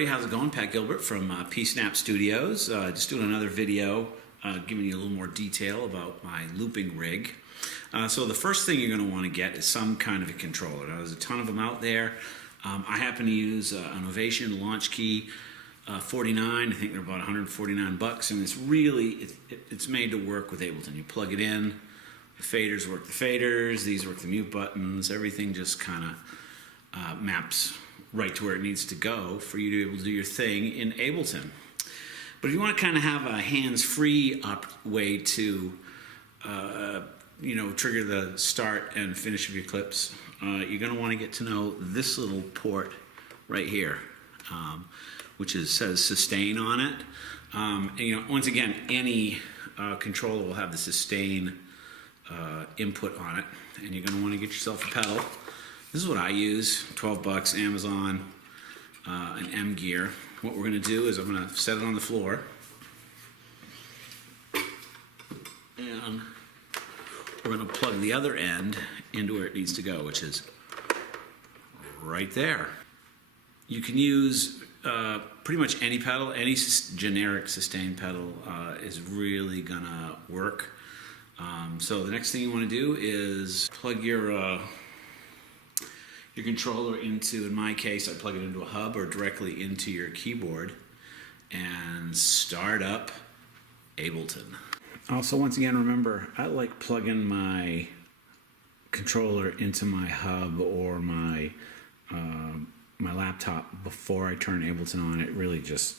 everybody, how's it going? Pat Gilbert from P-Snap Studios. Just doing another video giving you a little more detail about my looping rig. So the first thing you're going to want to get is some kind of a controller. Now, there's a ton of them out there. I happen to use an Ovation Launch Key 49. I think they're about 149 bucks, and it's really it's made to work with Ableton. You plug it in, the faders work the faders, these work the mute buttons, everything just kind of maps right to where it needs to go for you to be able to do your thing in Ableton. But if you want to kind of have a hands-free way to trigger the start and finish of your clips, you're going to want to get to know this little port right here, which says sustain on it. And once again, any controller will have the sustain input on it, and you're going to want to get yourself a pedal. This is what I use, 12 bucks, Amazon, an M Gear. What we're going to do is I'm going to set it on the floor, and we're going to plug the other end into where it needs to go, which is right there. You can use pretty much any pedal, any generic sustain pedal is really going to work. So the next thing you want to do is plug your controller into, in my case, I plug it into a hub or directly into your keyboard and start up Ableton. Also, once again, remember, I like plugging my controller into my hub or my my laptop before I turn Ableton on. It really just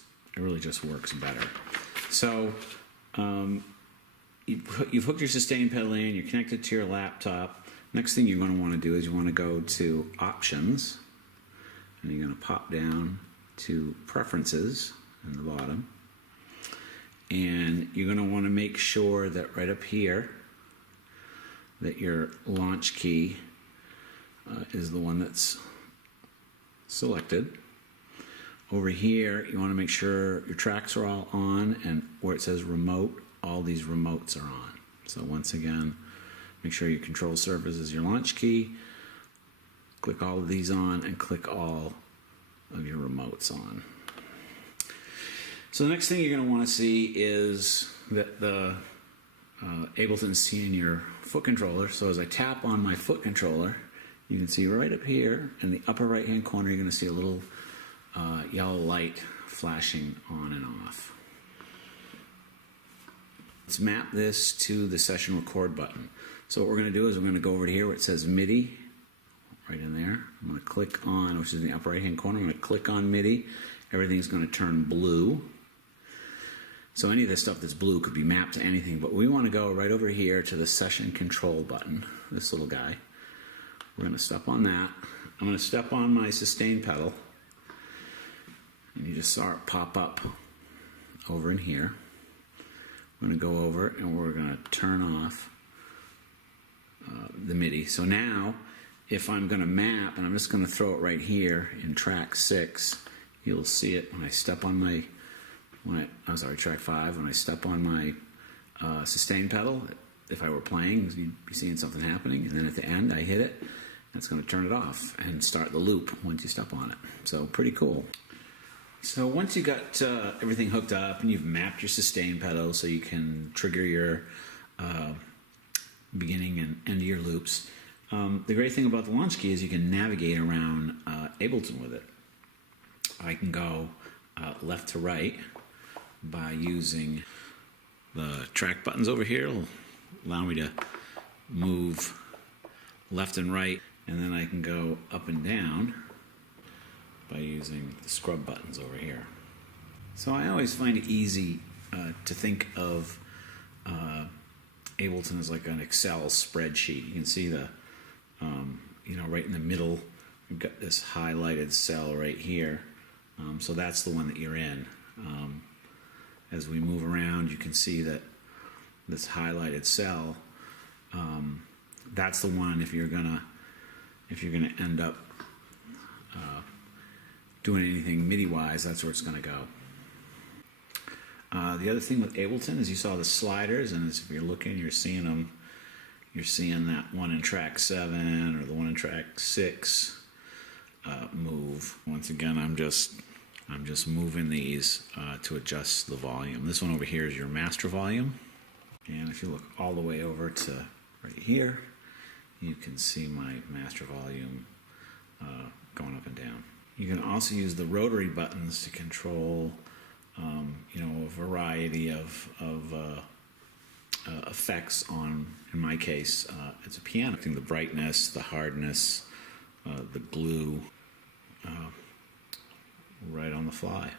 works better. So you've hooked your sustain pedal in, you're connected to your laptop. Next thing you're going to want to do is you want to go to Options, and you're going to pop down to Preferences in the bottom, and you're going to want to make sure that right up here that your launch key is the one that's selected. Over here you want to make sure your tracks are all on, and where it says remote, all these remotes are on. So once again, make sure your control surface is your launch key. Click all of these on and click all of your remotes on. So the next thing you're going to want to see is that the Ableton is seeing your foot controller. So as I tap on my foot controller, you can see right up here in the upper right hand corner, you're going to see a little yellow light flashing on and off. Let's map this to the session record button. So what we're going to do is we're going to go over to here where it says Midi, right in there. I'm going to click on, which is in the upper right hand corner, I'm going to click on Midi. Everything's going to turn blue. So any of this stuff that's blue could be mapped to anything, but we want to go right over here to the session control button, this little guy. We're going to step on that. I'm going to step on my sustain pedal, and you just saw it pop up over in here. We're going to go over and we're going to turn off the Midi. So now, if I'm going to map, and I'm just going to throw it right here in track 6, you'll see it when I step on my, track 5, when I step on my sustain pedal. If I were playing, you'd be seeing something happening, and then at the end I hit it, and it's going to turn it off and start the loop once you step on it. So pretty cool. So once you got everything hooked up and you've mapped your sustain pedal so you can trigger your beginning and end of your loops, the great thing about the launch key is you can navigate around Ableton with it. I can go left to right by using the track buttons over here. It'll allow me to move left and right, and then I can go up and down by using the scrub buttons over here. So I always find it easy to think of Ableton as like an Excel spreadsheet. You can see the, right in the middle, we've got this highlighted cell right here. So that's the one that you're in. As we move around, you can see that this highlighted cell, that's the one if you're gonna end up doing anything MIDI-wise, that's where it's going to go. The other thing with Ableton is you saw the sliders, and if you're looking, you're seeing them. You're seeing that one in track 7 or the one in track 6 move. Once again, I'm I'm just moving these to adjust the volume. This one over here is your master volume. And if you look all the way over to right here, you can see my master volume going up and down. You can also use the rotary buttons to control a variety of effects on, in my case, it's a piano. The brightness, the hardness, the glue, right on the fly.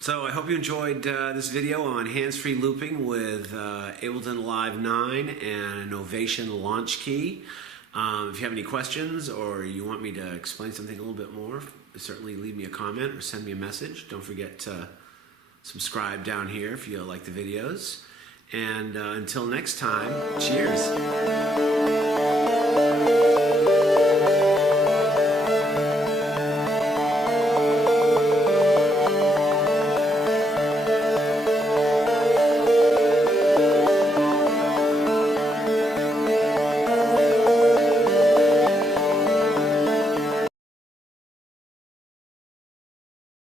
So I hope you enjoyed this video on hands-free looping with Ableton Live 9 and an Ovation launch key. If you have any questions or you want me to explain something a little bit more, certainly leave me a comment or send me a message. Don't forget to subscribe down here if you like the videos. And until next time, cheers.